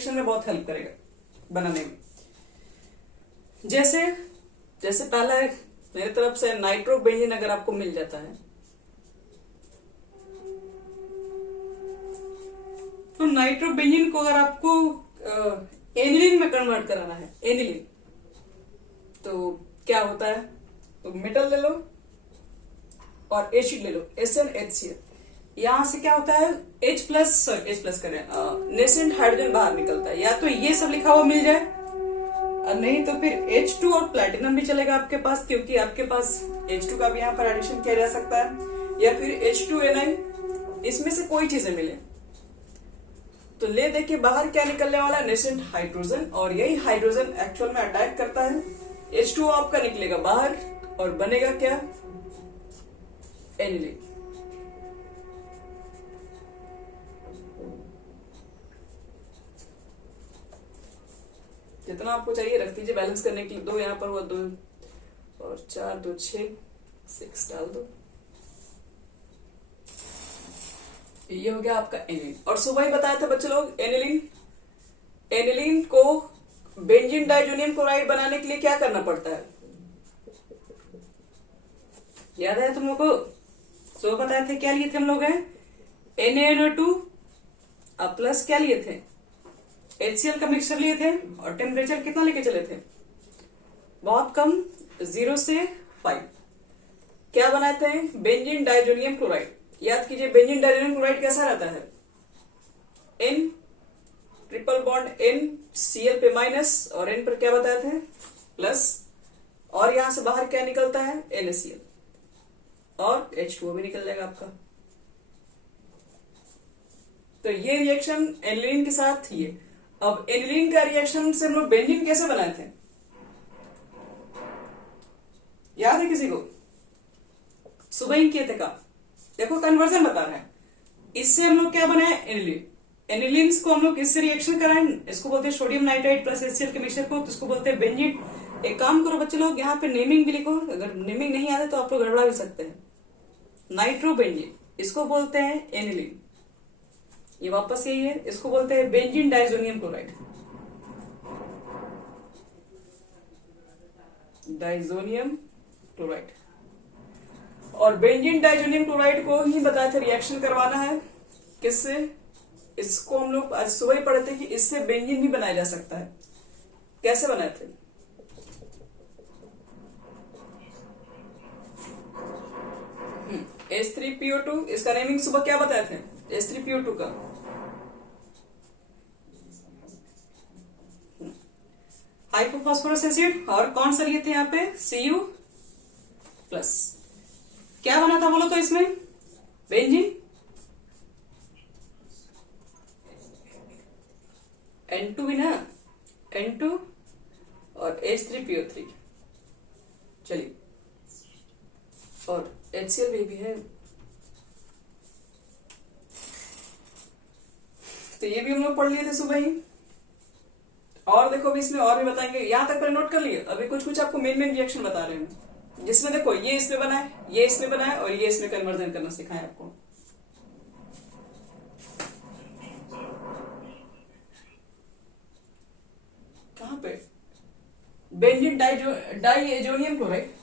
Reaction में बहुत help करेगा बनाने में। जैसे जैसे पहला है मेरी तरफ से नाइट्रोबेंजीन अगर आपको मिल जाता है तो नाइट्रोबेंजीन को अगर आपको एनिलीन में कन्वर्ट कराना है, एनिलीन, तो क्या होता है, तो मेटल ले लो और एसिड ले लो, SnHCl। यहां से क्या होता है H प्लस करें नेसेंट हाइड्रोजन बाहर निकलता है। या तो ये सब लिखा हुआ मिल जाए और नहीं तो फिर H2 और प्लैटिनम भी चलेगा आपके पास, क्योंकि आपके पास H2 का भी यहाँ पर एडिशन किया जा सकता है, या फिर H2Ni, इसमें से कोई चीजें मिले तो ले देखिए बाहर क्या निकलने वाला है, नेसेंट हाइड्रोजन। और यही हाइड्रोजन एक्चुअल में अटैक करता है, H2O आपका निकलेगा बाहर और बनेगा क्या, एनिलीन। जितना आपको चाहिए रख दीजिए बैलेंस करने के लिए। 2 यहाँ पर हुआ, 2 और 4, 2 6 डाल दो। ये हो गया आपका एनिलीन। और सुबह ही बताया था बच्चे लोग एनिलीन को बेंजीन डाइजोनियम क्लोराइड बनाने के लिए क्या करना पड़ता है, याद है तुम लोग को? सुबह बताए थे क्या लिए थे हम लोग NaNO2 प्लस क्या लिए थे, HCl का मिक्सचर लिए थे और टेम्परेचर कितना लेके चले थे, बहुत कम, 0 से 5। क्या बनाए थे, बेंजीन डाइजोनियम क्लोराइड। याद कीजिए बेंजीन डाइजोनियम क्लोराइड कैसा रहता है, N triple bond N Cl पे माइनस और N पर क्या बताए थे प्लस, और यहां से बाहर क्या निकलता है NaCl और H2O भी निकल जाएगा आपका। तो ये रिएक्शन एनिलीन के साथ ये। अब एनिलीन का रिएक्शन से हम लोग बेंजीन कैसे बनाए थे, याद है किसी को? सुबह ही किए थे का, देखो कन्वर्जन बता रहे हैं। इससे हम लोग क्या बनाए, एनिलीन। एनिलीन्स को हम लोग इससे रिएक्शन कराएं, इसको बोलते हैं सोडियम नाइट्राइड प्लस HCl के मिक्सचर को, तो इसको बोलते हैं बेंजीन। एक काम करो बच्चे लोग, यहाँ पे नेमिंग भी लिखो, अगर नेमिंग नहीं आता तो आप लोग गड़बड़ा भी सकते हैं। नाइट्रोबेंजीन, इसको बोलते हैं एनिलीन, ये वापस यही है, इसको बोलते हैं benzene diazonium chloride, diazonium chloride. और बेंजीन डाइजोनियम क्लोराइड को ही बताया था रिएक्शन करवाना है किससे, इसको हम लोग आज सुबह ही पढ़े थे कि इससे बेंजीन भी बनाया जा सकता है। कैसे बनाए थे, H3PO2, इसका नेमिंग सुबह क्या बताए थे, H3PO2 का हाइपोफॉस्फोरस एसिड, और कौन सा लिए थे यहाँ पे Cu प्लस। क्या बना था बोलो तो इसमें, बेंजीन N2 भी ना, N2 और H3PO3, चलिए, और HCl भी है, तो ये भी हम लोग पढ़ लिए थे सुबह ही। और देखो अभी इसमें और भी बताएंगे, यहां तक पर नोट कर लिए। अभी कुछ कुछ आपको मेन रिएक्शन बता रहे हैं, जिसमें देखो ये इसमें बनाए, ये इसमें बनाए और ये इसमें कन्वर्जन करना सिखाए आपको। कहां पे, बेंजीन डाइएजोनियम क्लोराइड,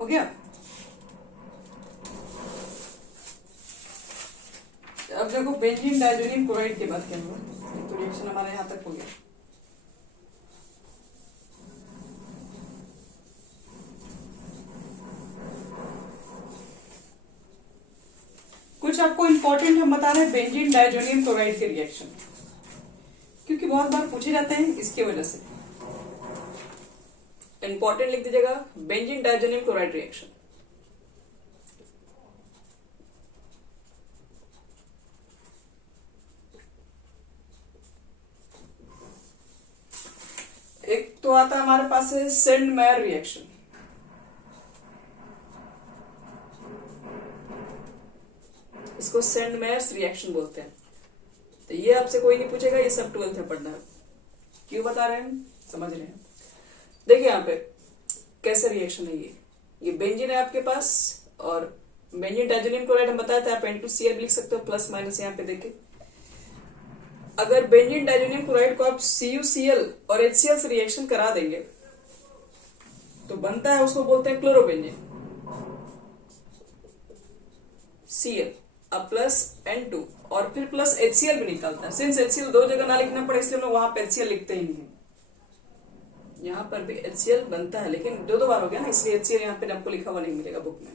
हो गया। अब देखो बेंजीन डाइजोनियम क्लोराइड की बात क्या हुआ, तो रिएक्शन हमारा यहां तक हो गया। कुछ आपको इंपॉर्टेंट हम बता रहे हैं बेंजीन डाइजोनियम क्लोराइड के रिएक्शन, क्योंकि बहुत बार पूछे जाते हैं, इसकी वजह से इंपॉर्टेंट लिख दीजिएगा, बेंजीन डाइजोनियम क्लोराइड रिएक्शन। एक तो आता है हमारे पास है सेंड मेयर रिएक्शन, इसको सेंड मेयर्स रिएक्शन बोलते हैं। तो ये आपसे कोई नहीं पूछेगा, ये सब 12th में पढ़ना है। क्यों बता रहे हैं, समझ रहे हैं? देखिए यहाँ पे कैसे रिएक्शन है ये बेंजीन है आपके पास, और बेंजीन डाइजोनियम क्लोराइड हम बताया था, आप N2Cl भी लिख सकते हो, प्लस माइनस यहाँ पे देखिए। अगर बेंजीन डाइजोनियम क्लोराइड को आप CuCl और HCl से रिएक्शन करा देंगे तो बनता है, उसको बोलते हैं क्लोरोबेंजीन। Cl अब प्लस N2 और फिर प्लस HCl भी निकलता है। सिंस HCl दो जगह ना लिखना पड़े इसलिए हम लोग वहां पे HCl लिखते ही नहीं। यहाँ पर भी HCl बनता है, लेकिन दो बार हो गया ना, इसलिए HCl यहाँ पे आपको लिखा हुआ नहीं मिलेगा बुक में।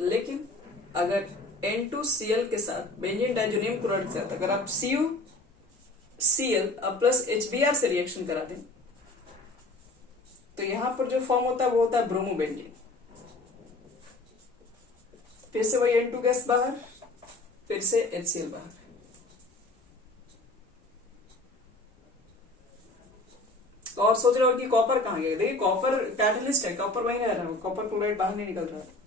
लेकिन अगर N2Cl के साथ बेंजीन डाइजोनियम क्लोराइड के साथ अगर आप CuCl अब प्लस HBr से रिएक्शन करा दें तो यहां पर जो फॉर्म होता है वो होता है ब्रोमोबेंजीन। फिर से वही N2 गैस बाहर, फिर से HCl बाहर। तो और सोच रहे हो कि कॉपर कहां गया? देखिए कॉपर कैटलिस्ट है, कॉपर वहीं रह रहा है, कॉपर क्लोराइड बाहर नहीं निकल रहा है।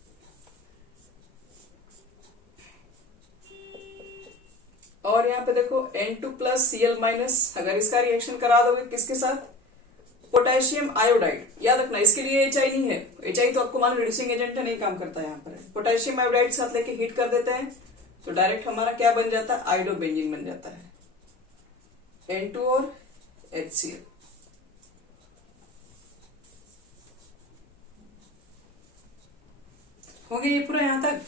और यहाँ पे देखो N2 प्लस Cl माइनस, अगर इसका रिएक्शन करा दोगे किसके साथ? Potassium iodide. याद रखना इसके लिए HI नहीं है, HI तो आपको मान रिड्यूसिंग एजेंट है, नहीं काम करता है। यहाँ पर पोटेशियम आयोडाइड साथ लेके हीट कर देते हैं तो डायरेक्ट हमारा क्या बन जाता है? आयोडोबेंजीन बन जाता है, N2 और HCl। हो गया ये पूरा यहां तक?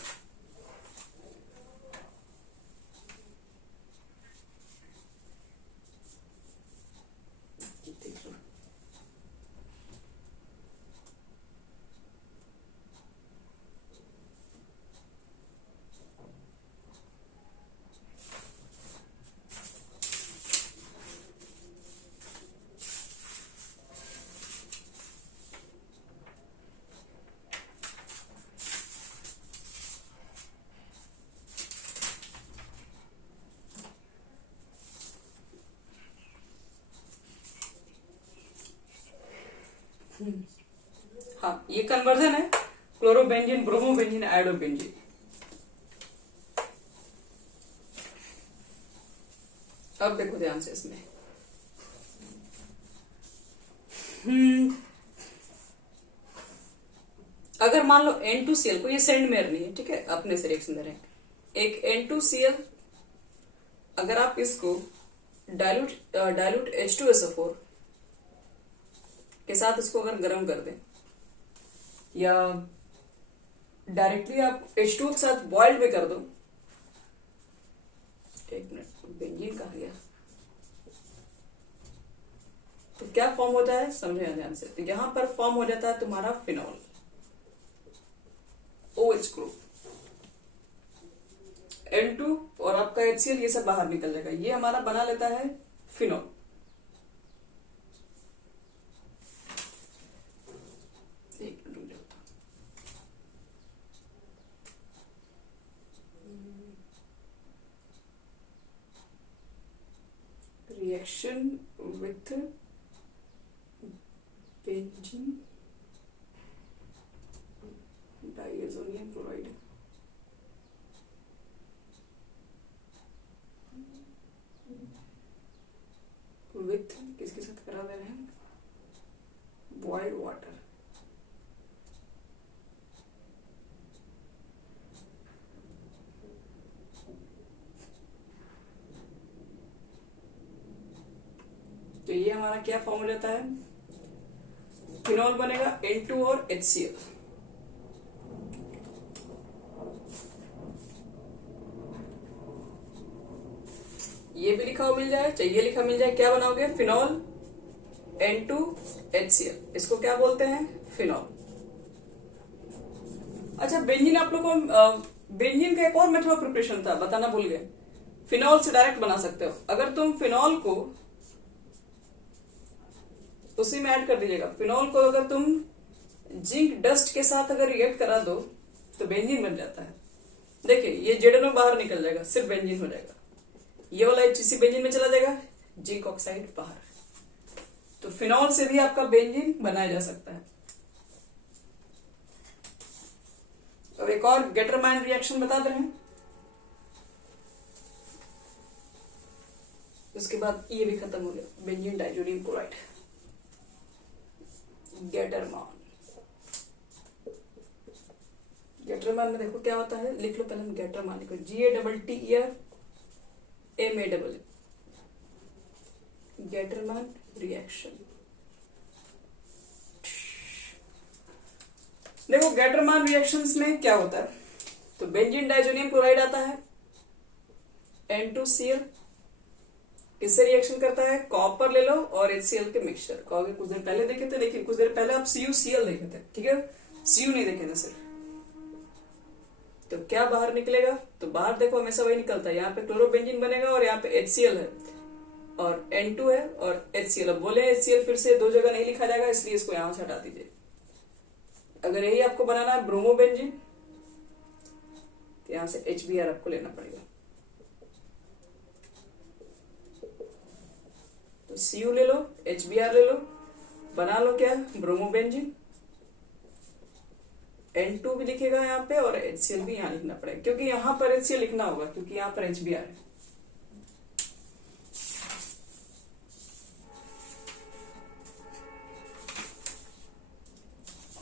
हाँ, ये कन्वर्जन है क्लोरोबेंजीन, ब्रोमोबेंजीन, आयोडोबेंजीन। अब देखो ध्यान से इसमें अगर मान लो N2Cl को, ये सेंड मेयर नहीं है, ठीक है, अपने से रिएक्शन दे रहे हैं। एक N2Cl अगर आप इसको डाइल्यूट H2SO4 के साथ इसको अगर गर्म कर दें, या डायरेक्टली आप H2O के साथ बॉइल्ड भी कर दो। एक मिनट, बेंजीन कहा गया? तो क्या फॉर्म होता है समझे ध्यान से। तो यहां पर फॉर्म हो जाता है तुम्हारा फिनॉल, OH ग्रुप, N2 और आपका HCl, ये सब बाहर निकल जाएगा, ये हमारा बना लेता है phenol. Reaction with benzene diazonium chloride, with किसके साथ करा दे रहे हैं? Boiled water. तो ये हमारा क्या फॉर्म हो जाता है? फिनॉल बनेगा, N2 और HCl। ये भी लिखा हुआ मिल जाए, चाहे ये लिखा मिल जाए, क्या बनाओगे? फिनॉल, N2 HCl, इसको क्या बोलते हैं? फिनॉल। अच्छा, बेंजीन आप लोग को बेंजीन का एक और मेथड ऑफ प्रिपरेशन था, बताना भूल गए। फिनॉल से डायरेक्ट बना सकते हो। अगर तुम फिनॉल को उसी में ऐड कर दीजिएगा, फिनॉल को अगर तुम जिंक डस्ट के साथ अगर रिएक्ट करा दो तो बेंजीन बन जाता है। देखिए ये जेडनो बाहर निकल जाएगा, सिर्फ बेंजीन हो जाएगा। ये वाला HCl बेंजीन में चला जाएगा, जिंक ऑक्साइड बाहर। तो फिनॉल से भी आपका बेंजीन बनाया जा सकता है। अब एक और गेटरमैन रिएक्शन बता दे रहे हैं। उसके बाद ये भी खत्म हो गया, बेंजीन डाइजोनियम क्लोराइड। गेटरमान, गेटरमान में देखो क्या होता है, लिख लो पहले हम गेटरमान लिखो, GATTERMAAE, गेटरमान रिएक्शन। देखो गेटरमान रिएक्शंस में क्या होता है, तो बेंजीन डाइजोनियम क्लोराइड आता है, N2Cl, किससे रिएक्शन करता है, कॉपर ले लो और HCl के मिक्सचर। कहोगे कुछ देर पहले देखे थे, लेकिन कुछ देर पहले आप CuCl देखे थे, ठीक है, Cu नहीं देखे थे सिर्फ। तो क्या बाहर निकलेगा, तो बाहर देखो हमेशा वही निकलता है, यहाँ पे क्लोरोबेंजीन बनेगा और यहाँ पे HCl है और N2 है और HCl। अब बोले HCl फिर से दो जगह नहीं लिखा जाएगा, इसलिए इसको यहां से हटा दीजिए। अगर यही आपको बनाना है ब्रोमोबेंजीन, तो यहां से HBr आपको लेना पड़ेगा। तो Cu ले लो, HBr ले लो, बना लो क्या, ब्रोमोबेंजीन। N2 भी लिखेगा यहाँ पे और HCl भी यहाँ लिखना पड़ेगा, क्योंकि यहाँ पर HCl लिखना होगा क्योंकि यहाँ पर HBr है।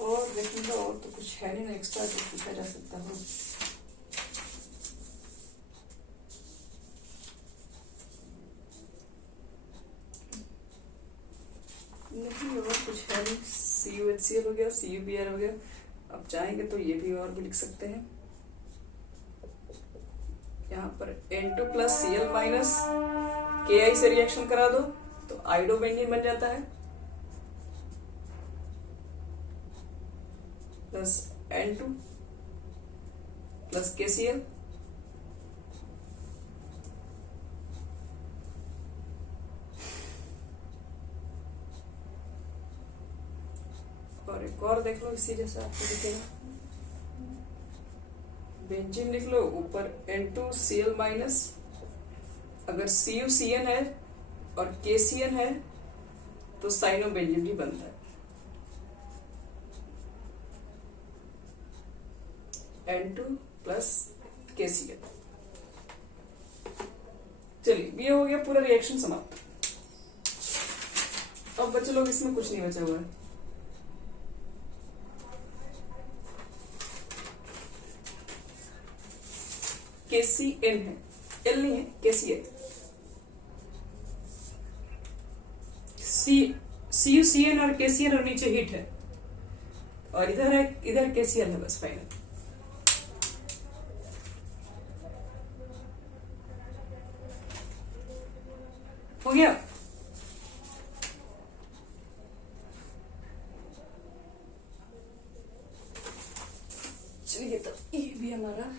और देखिएगा, और तो कुछ है नहीं ना एक्स्ट्रा जो पूछा जा सकता हो। नहीं और कुछ है नहीं, CuHCl हो गया, CuBr हो गया। अब चाहेंगे तो ये भी और भी लिख सकते हैं, यहाँ पर N2 plus Cl minus Ki से रिएक्शन करा दो तो आइडोबेंजीन बन जाता है, प्लस N2 प्लस KCl, और एक और देख लो इसी जैसा आपको दिखेगा, बेंजीन लिख लो, ऊपर N2Cl माइनस, अगर CuCN है और KCN है तो साइनोबेंजीन भी बनता है, N2 प्लस KCl। चलिए ये हो गया पूरा रिएक्शन समाप्त। अब बच्चे लोग इसमें कुछ नहीं बचा हुआ है, KCN है, L नहीं है, KCN। CuCN और KCN और नीचे हीट है और इधर है, इधर KCl है, बस फाइनल। हो गया। चलिए तो ये भी हमारा